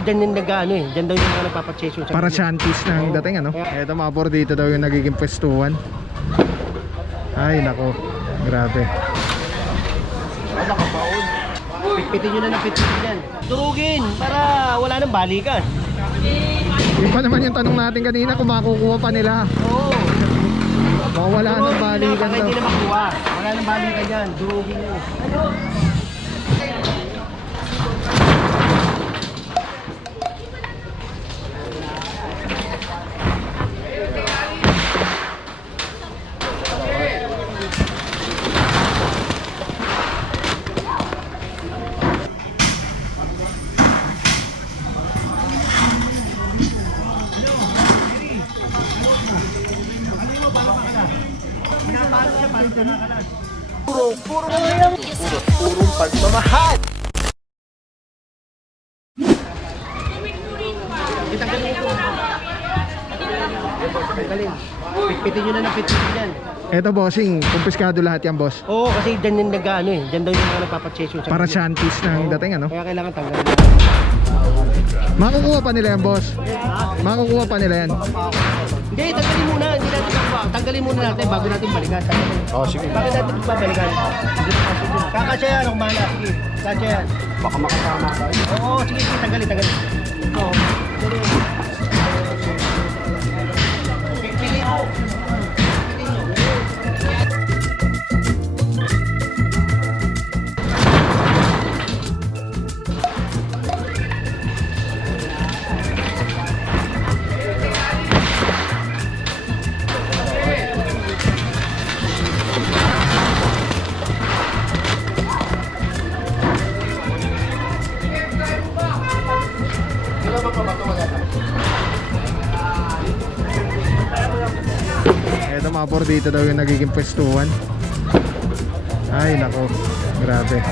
Diyan yung nag-ano eh, diyan daw yung mga nagpapachesyo sa Para shanties na ang dating ano. Eto mga por, dito daw yung nagiging pwestuhan. Ay nako, grabe. Pitpitin nyo na ng pitpitin yan. Durugin para wala nang balikan. Yung pa naman yung tanong natin kanina kung makukuha pa nila. Oo. Baka wala nang balikan daw. Hindi na makuha. Wala nang balikan yan. Durugin nyo. Purong pagmamahal. Pitpitin nyo na ng pitpitin yan. Eto bossing, kumpiskado lahat yan boss. Oo, kasi dyan yung nag-ano eh. Dyan daw yung mga nagpapachesyo sa Para shanties na ang dating ano. Kaya kailangan tanggalin. Makukuha pa nila yan boss. Makukuha pa nila yan. Hindi, tanggalin muna. Hindi natin makuha. Tanggalin muna natin bago natin balikan. Oh sige. Bakit natin babalikan? Hindi pa kasi dun. Kakasya yan, ang mana. Sige, kakasya yan. Baka makasama tayo. Oo, sige, sige, tanggalin. Oo. Pili mo. Eto mga por, dito daw yung nagiging pwestuhan. Ay nako, grabe.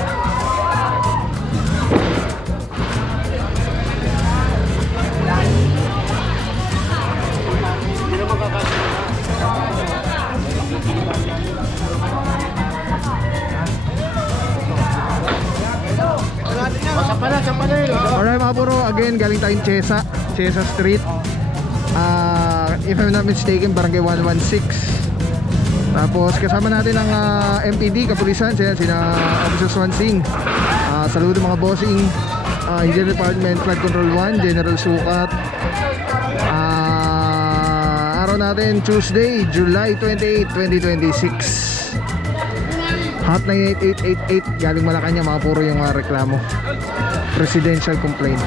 Alright mga puro, again galing tayong Chesa Street. If I'm not mistaken, barangay 116. Tapos kasama natin ang MPD, kapulisan, sina Officer Swansing. Saludo mga bossing. Engineering Department, Flood Control 1, General Sukat. Araw natin Tuesday, July 28, 2026. Hot 98888 galing Malacanang, mga puro yung reklamo. Presidential complaint.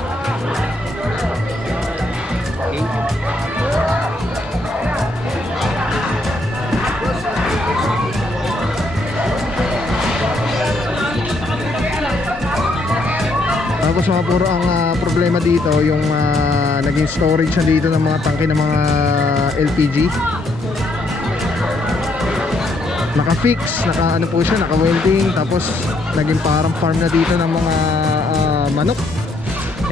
Tapos mga puro ang problema dito yung naging storage na dito ng mga tangke ng mga LPG. Naka-fix, ano po siya, naka-welding. Tapos naging parang farm na dito ng mga manok.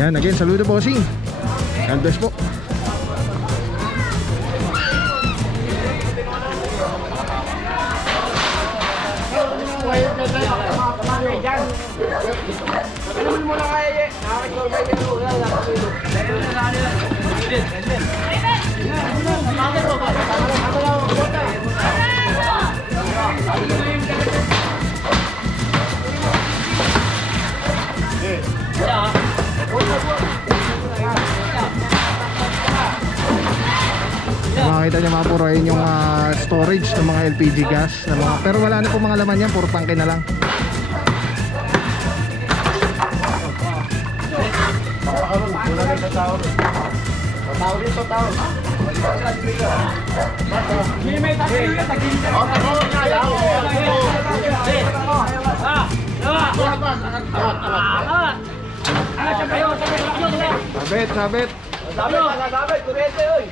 Yan, again, saludo bossing. God bless po. Makita niyo mga puro yun yung storage ng mga LPG gas na mga, pero wala na po mga laman yan, puro tangke na lang. Sabit. Sabit, kurete oy.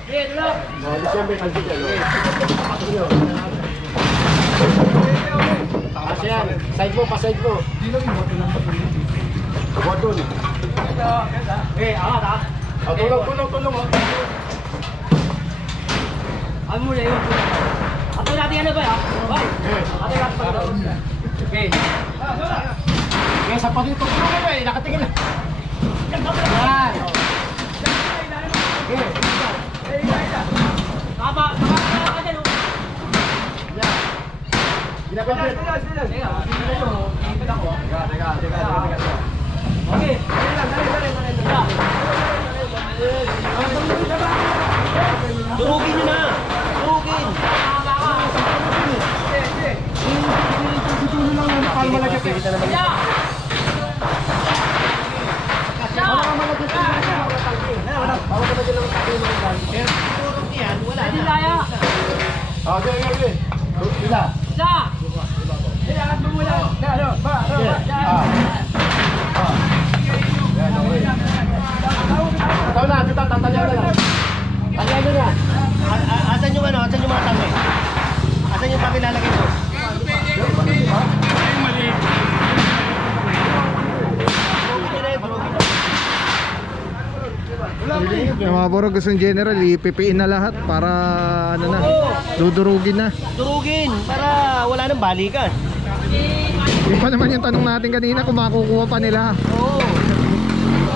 Asyan, side mo, pa-side mo. Huwag doon. Angat ha. Tulong. Ano mo na yun? Ato natin ano ba ya? Ato natin pa doon. Okay. Okay, sa pagkito ko na nakatingin na. Yan. Durugin nyo na! Durugin! Asan yung ano? Asan yung mga tangke? Asan yung tangke lalagay mo? Yung mga puro gustong general, ipipiin na lahat para ano na, dudurugin na. Durugin para wala nang balikan. Yung pa naman yung tanong natin kanina kung makukuha pa nila. Oo.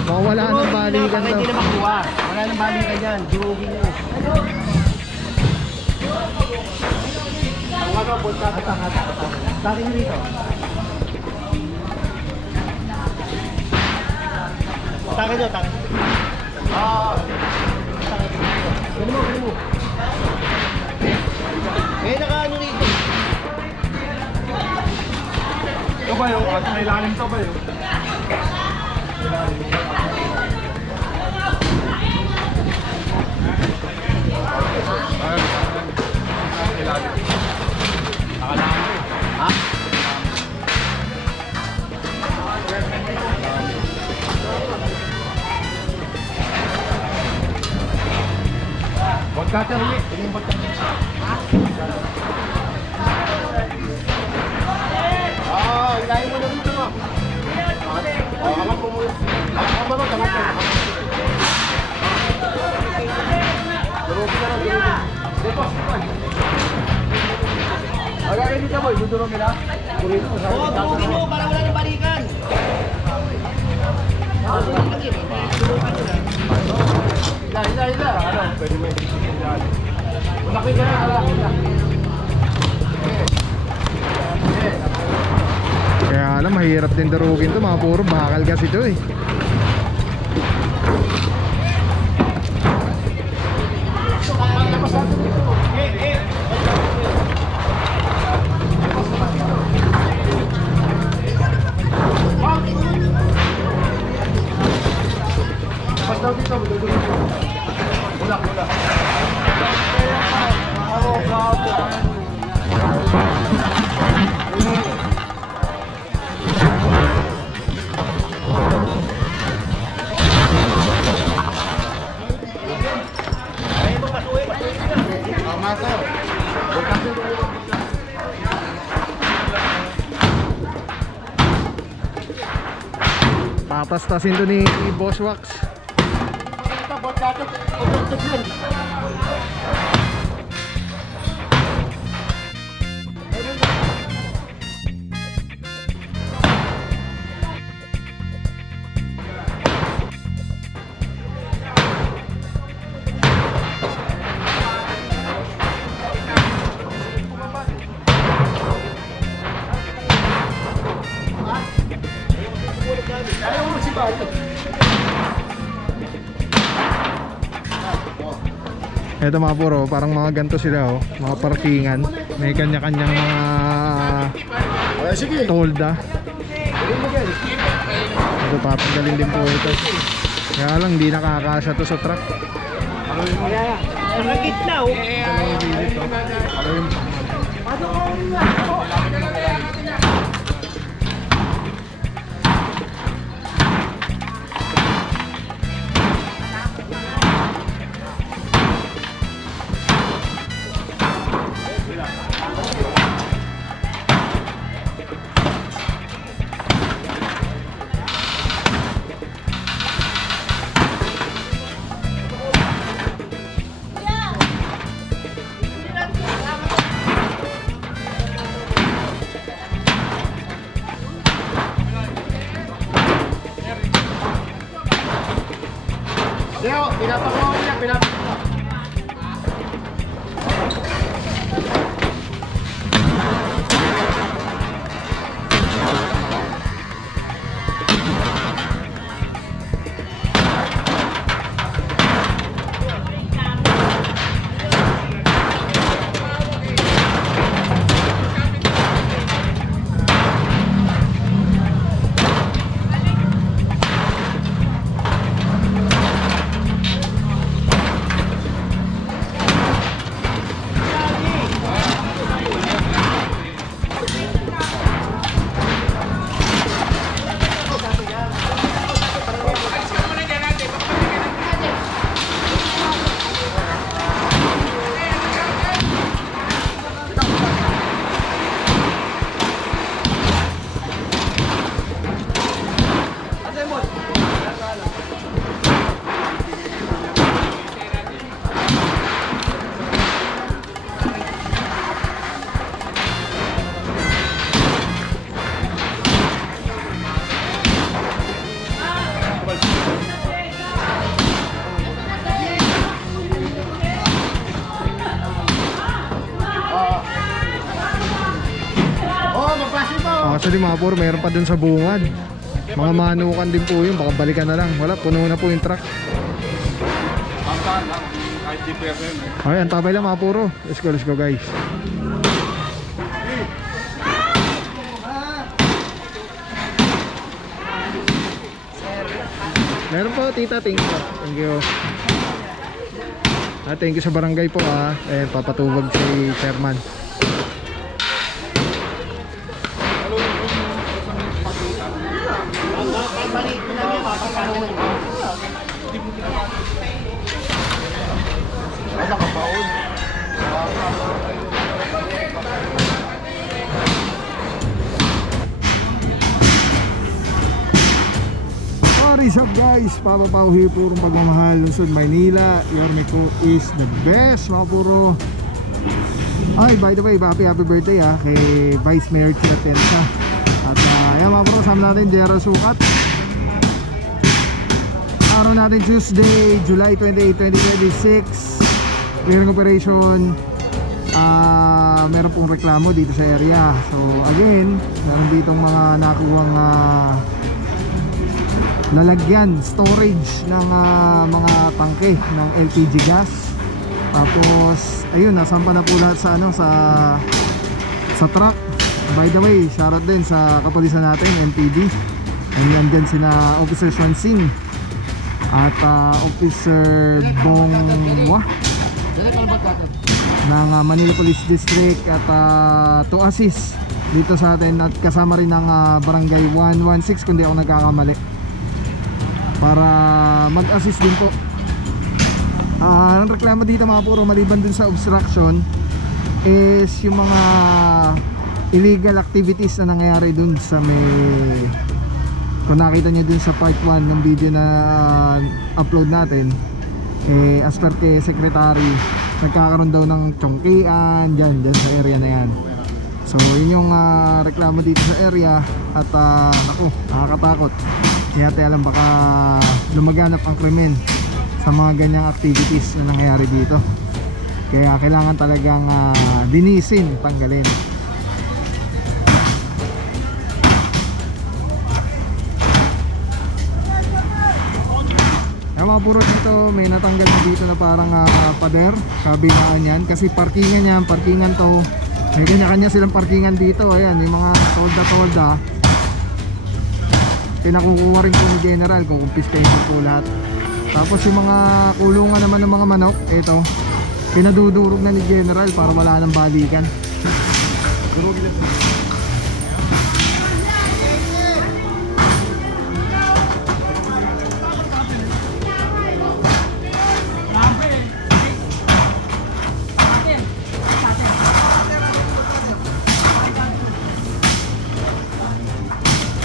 Baka wala nang balikan daw. Hindi na makuha. Wala nang balikan yan. Durugin nyo. Takin nyo dito. Takin nyo, takin. Ganun mo. Naka-ano dito. Ito ba yung at may lalim to ba yun? Vodka uli. Tingin vodka. Ilahin mo na dito mo. Hawak mo muna. Hawak mo na. Durugin na lang. Dito. Agagay dito mo. Dudurugin na. Oo, durugin nyo para wala nang balikan. Hila. Ano? Pwede mo i-isipin dyan. Malaki ka na. Malaki na. Kaya alam, mahirap din durugin to, mga puro bakal kasi to eh. Basta dito. Wala. Papastasin to ni Boss Wax. Ito mga puro, parang mga ganito sila oh, mga parkingan. May kanya-kanyang mga tolda. Ito papagaling din po ito. Kaya lang hindi nakakasya to sa truck. Nakagitna oh. Leo, pinapakuha niya, pinapakuha. Actually mga puro, meron pa dun sa bungad. Mga manukan din po yun, baka balikan na lang. Wala, puno na po yung truck. Okay, antabay lang mga puro. Let's go guys. Meron po tita, thank you. Thank you. Thank you sa barangay po papatubag si chairman. What is up guys? Papa Pao here, purong pagmamahal, Lungsod, Maynila. Yorme ko is the best mga puro. Ay, by the way, happy birthday kay Vice Mayor Chia Tensa. At yan mga puro, kasama natin Jero Sukat. Araw natin Tuesday, July 28, 2026. Clearing operation. Meron pong reklamo dito sa area. So again, meron ditong mga nakuwang lalagyan, storage ng mga tangke ng LPG gas. Tapos ayun, nasampa na po lahat sa sa truck. By the way, shoutout din sa kapulisan natin, MPD. Ayan din sina Officer Swansin at Officer Bongwa ng Manila Police District at to assist dito sa atin, at kasama rin ng Barangay 116 kung di ako nagkakamali, para mag-assist din po. Ang reklamo dito mga puro, maliban dun sa obstruction, is yung mga illegal activities na nangyayari dun sa may, kung nakita nyo dun sa part 1 ng video na upload natin, as per kay Secretary, nagkakaroon daw ng tsongkian dyan sa area na yan. So yun yung reklamo dito sa area. At naku, nakakatakot. Kaya alam, baka lumaganap ang krimen sa mga ganyang activities na nangyayari dito. Kaya kailangan talagang linisin, tanggalin. Yung mga puro dito, may natanggal na dito na parang pader, kabilaan yan. Kasi parkingan yan, parkingan to. May kanya-kanya silang parkingan dito. Ayan, yung mga tolda-tolda, pinakukuha rin po ni General kung confiscation po lahat. Tapos yung mga kulungan naman ng mga manok, ito, pinadudurog na ni General para wala nang balikan.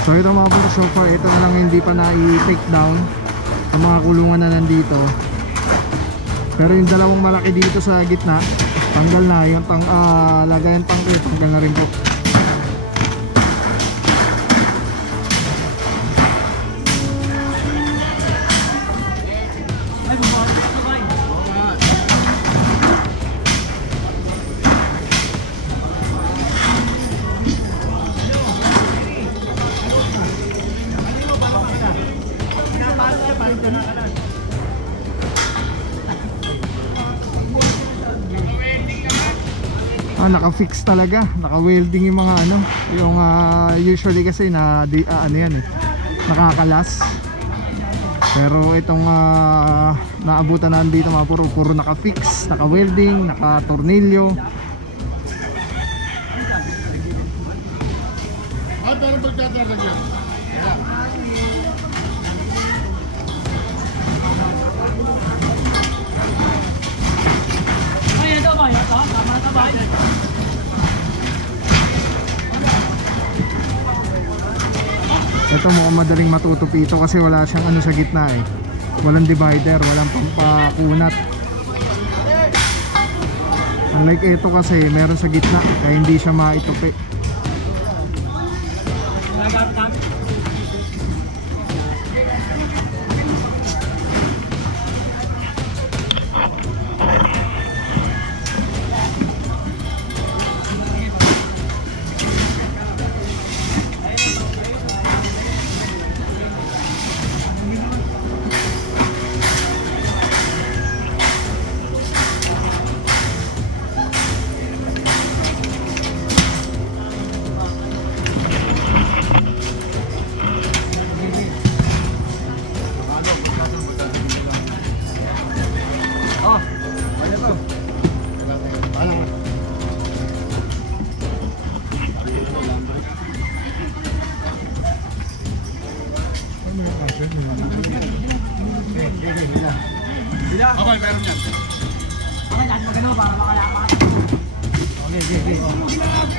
So ito mga puro, so far ito na lang hindi pa na-take down ang mga kulungan na nandito. Pero yung dalawang malaki dito sa gitna, tanggal na. Yung lagayan tangke, tanggal na rin po. Naka-fix talaga, naka-welding yung mga yung usually kasi na yan nakakalas. Pero itong naabutan na dito mga puro naka-fix, naka-welding, naka-tornilyo. Pero pagkatalag yan. Ito mukhang madaling matutupi ito kasi wala siyang sa gitna walang divider, walang pampakunat. Unlike ito kasi meron sa gitna kaya hindi siya maitupi. Okay, meron yan.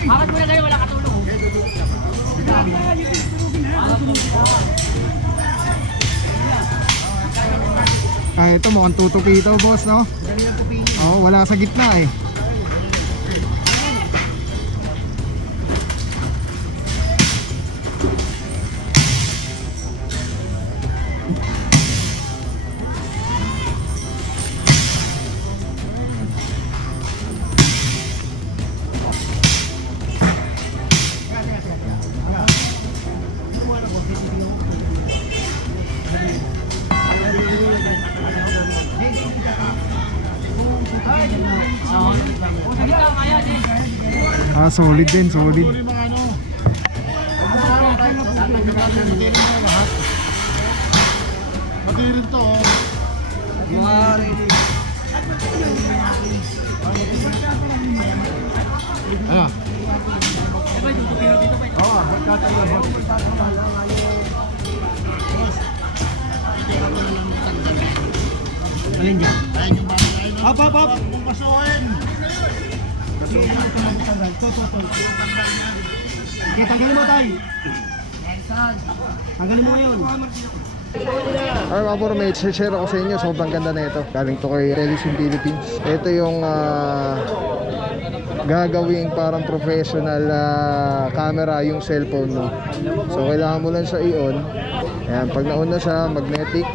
Bakit muna kayo wala katulong? Ah, ito mukhang tutupi ito, boss, no? Oo, wala sa gitna eh. Ah, solid din, solid. Yung mga ano. Matirin mo lahat. Matirin to, oh. Ano? Oo, magkatayo. Alin dyan? Ayun yung mga ayun. Hop, hop, hop! Kung pasukin. Okay, tanggalin mo tayo. Tanggalin mo ngayon. Alright mga bro, may share ako sa inyo. Sobrang ganda na ito. Galing to kay Telesim Philippines. Ito yung gagawing parang professional camera yung cellphone mo. So kailangan mo lang siya i-on. Ayan, pag na-on na siya, magnetic.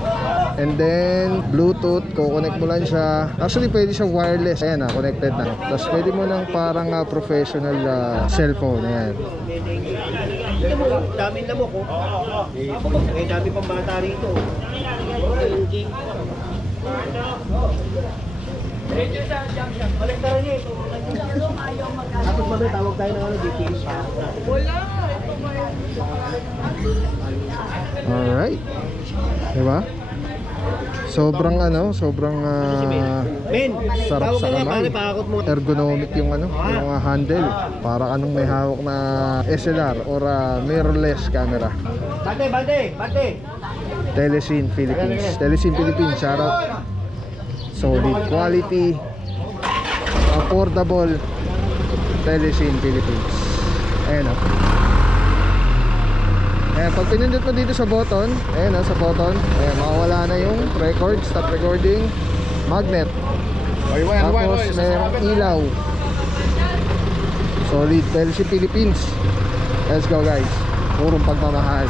And then Bluetooth, kukonect mo lang siya. Actually pwede siya wireless. Ayan connected na. Tapos pwede mo ng parang professional cellphone. Ayan. Tingnan mo, daming lamok ko. Eh, dami pang bata rito. Kolektaran niya ito. Tapos mamaya tawag tayo ng DTS. Alright. Diba? Sobrang sobrang Men, sarap tawag sa ka nga kamay. pare, pakakot mo. Ergonomic yung yung handle. Para anong may hawak na SLR or mirrorless camera. Bante, bante, bante. Telesim Philippines. Telesim Philippines, shout out. Solid quality, affordable. Telesim Philippines. Ayan o. Ayan, pag pinindot mo dito sa button, ayan sa button, ayan, makawala na yung record, stop recording, magnet. Tapos mayroong ilaw. Solid. Telesim Philippines. Let's go guys. Purong pagmamahal.